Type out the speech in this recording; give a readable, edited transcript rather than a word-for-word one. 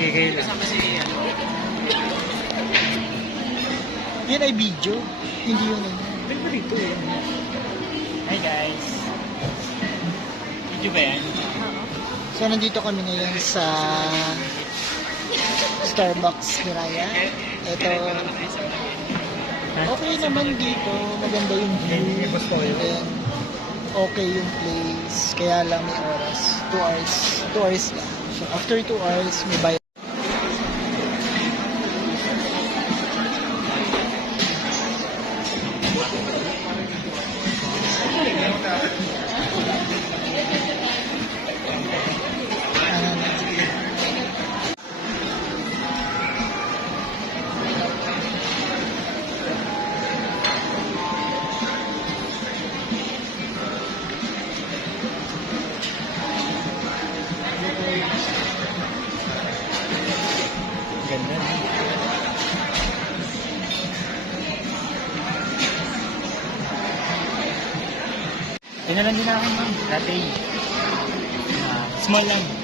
Sige. Kasama si ano. Yan ay video. Hindi yun ano. Dito dito eh. Hi guys. Video ba yan? So, nandito kami ngayon sa Starbucks ni Raya. Ito, okay naman dito. Maganda yung view. And okay yung place. Kaya lang may oras. 2 hours. 2 hours lang. So, after 2 hours, may bayad. Ganda. Ito na lang din akin ma'am. Latte. Small lang.